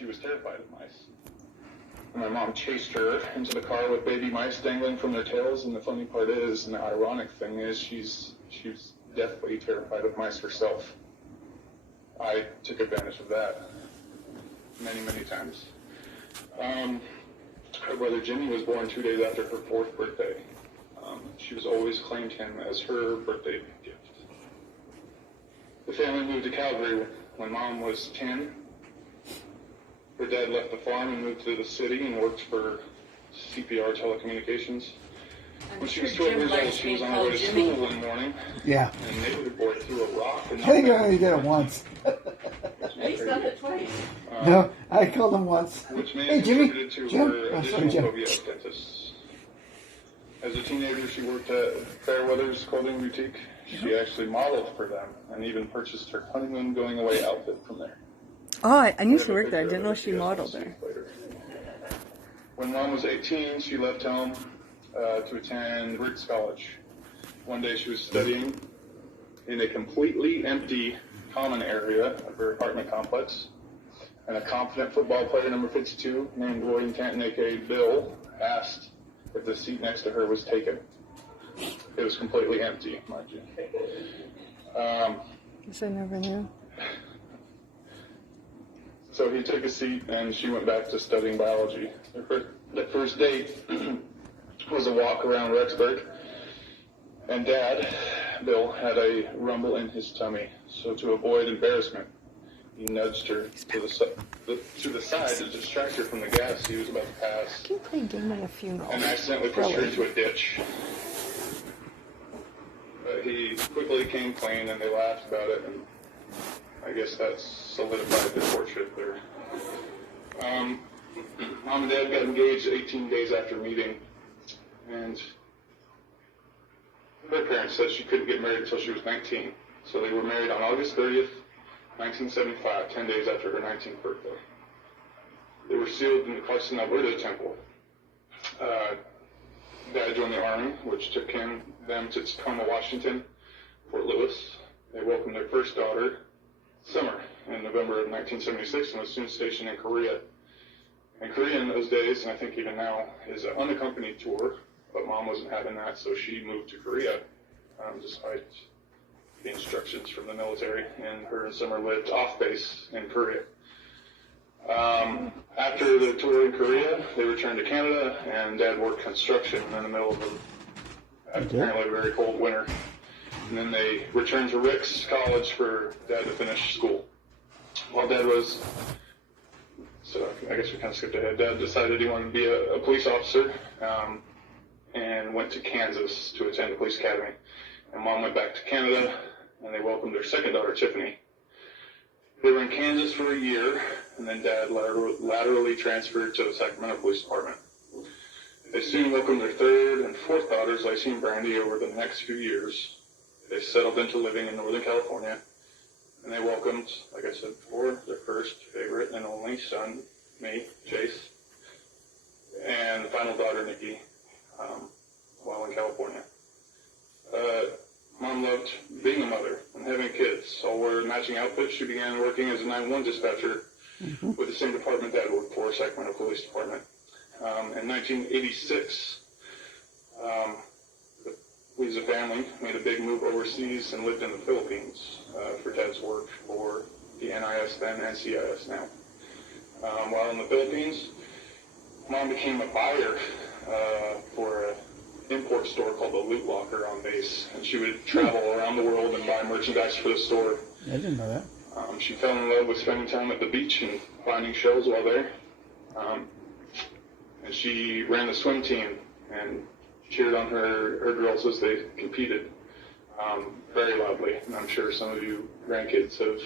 she was terrified of mice. And my mom chased her into the car with baby mice dangling from their tails, and the funny part is, and the ironic thing is, she was deathly terrified of mice herself. I took advantage of that many, many times. Her brother Jimmy was born 2 days after her 4th birthday. She was always claimed him as her birthday gift. The family moved to Calgary when Mom was 10. Her dad left the farm and moved to the city and worked for CPR Telecommunications. When she was 12 years old, she was on her way to school one morning. Yeah. And a neighborhood boy threw a rock. I think I only did it once. He's done it twice. No, I called him once. Which may Hey, have Jimmy. contributed to Jim. her Oh, sorry, additional Jim. phobia of dentists. As a teenager, she worked at Fairweather's clothing boutique. She actually modeled for them and even purchased her honeymoon going away outfit from there. Oh, I used to work there. I didn't know she modeled there. When Mom was 18, she left home to attend Ricks College. One day she was studying in a completely empty common area of her apartment complex, and a confident football player, number 52, named William Tanton, a.k.a. Bill, asked if the seat next to her was taken. It was completely empty, mind you. Guess I never knew. So he took a seat, and she went back to studying biology. The first date was a walk around Rexburg, and Dad, Bill, had a rumble in his tummy. So to avoid embarrassment, he nudged her to the side to distract her from the gas he was about to pass, Can you play a game at a funeral? and accidentally pushed her into a ditch. But he quickly came clean, and they laughed about it, and I guess that solidified the courtship there. Mom and Dad got engaged 18 days after meeting, and her parents said she couldn't get married until she was 19. So they were married on August 30th, 1975, 10 days after her 19th birthday. They were sealed in the Clarkson, Alberta temple. Dad joined the Army, which took them to Tacoma, Washington, Fort Lewis. They welcomed their first daughter, Summer, in November of 1976, and was soon stationed in Korea. And Korea in those days, and I think even now, is an unaccompanied tour, but Mom wasn't having that, so she moved to Korea, despite the instructions from the military, and her and Summer lived off base in Korea. After the tour in Korea, they returned to Canada, and Dad worked construction in the middle of apparently a very cold winter. And then they returned to Ricks College for Dad to finish school. While Dad was, so I guess we kind of skipped ahead, Dad decided he wanted to be a police officer, and went to Kansas to attend the police academy. And Mom went back to Canada, and they welcomed their second daughter, Tiffany. They were in Kansas for a year, and then Dad laterally transferred to the Sacramento Police Department. They soon welcomed their third and fourth daughters, Lacey and Brandy, over the next few years. They settled into living in Northern California, and they welcomed, like I said before, their first, favorite, and only son, me, Chase, and the final daughter, Nikki, while in California. Mom loved being a mother and having kids. All wore matching outfits. She began working as a 911 dispatcher with the same department Dad worked for, Sacramento Police Department. In 1986, we as a family made a big move overseas and lived in the Philippines for Dad's work for the NIS then, NCIS now. While in the Philippines, Mom became a buyer for an import store called the Loot Locker on base, and she would travel around the world and buy merchandise for the store. I didn't know that. She fell in love with spending time at the beach and finding shells while there. And she ran the swim team and cheered on her girls as they competed very loudly. And I'm sure some of you grandkids have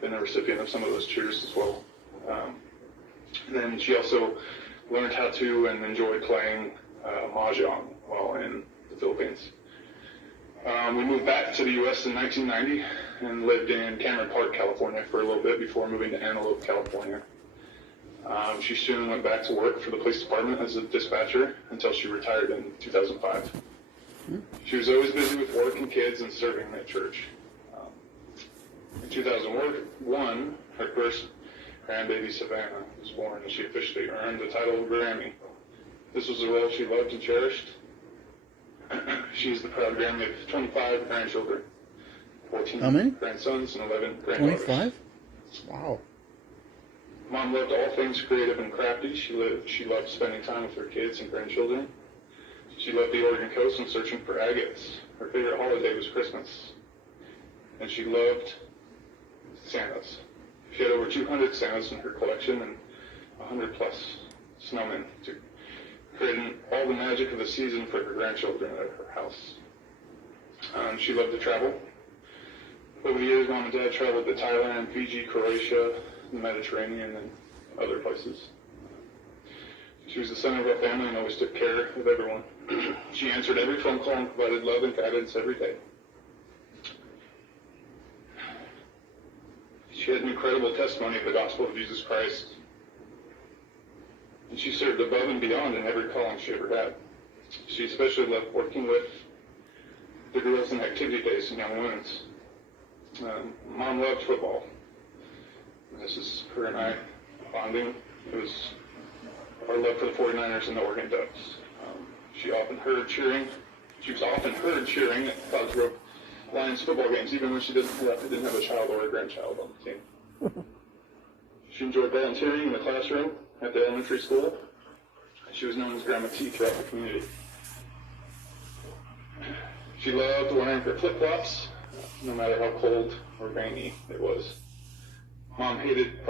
been a recipient of some of those cheers as well. And then she also learned how to and enjoyed playing mahjong while in the Philippines. We moved back to the U.S. in 1990 and lived in Cameron Park, California for a little bit before moving to Antelope, California. She soon went back to work for the police department as a dispatcher until she retired in 2005. She was always busy with work and kids and serving at church. In 2001, her grandbaby Savannah was born, and she officially earned the title of Grammy. This was a role she loved and cherished. She's the proud Grammy of 25 grandchildren, 14 How many? grandsons, and 11 granddaughters. 25? Wow. Mom loved all things creative and crafty. She loved spending time with her kids and grandchildren. She loved the Oregon coast and searching for agates. Her favorite holiday was Christmas. And she loved Santas. She had over 200 Santas in her collection and 100 plus snowmen to create all the magic of the season for her grandchildren at her house. She loved to travel. Over the years, Mom and Dad traveled to Thailand, Fiji, Croatia, the Mediterranean, and other places. She was the center of our family and always took care of everyone. She answered every phone call and provided love and guidance every day. She had an incredible testimony of the gospel of Jesus Christ. And she served above and beyond in every calling she ever had. She especially loved working with the girls in activity days and young women's. Mom loved football. This is her and I bonding. It was our love for the 49ers and the Oregon Ducks. She was often heard cheering at Cottage Grove Lions football games, even when she didn't have a child or a grandchild on the team. She enjoyed volunteering in the classroom at the elementary school. She was known as Grandma T throughout the community. She loved wearing her flip-flops, no matter how cold or rainy it was. Mom hated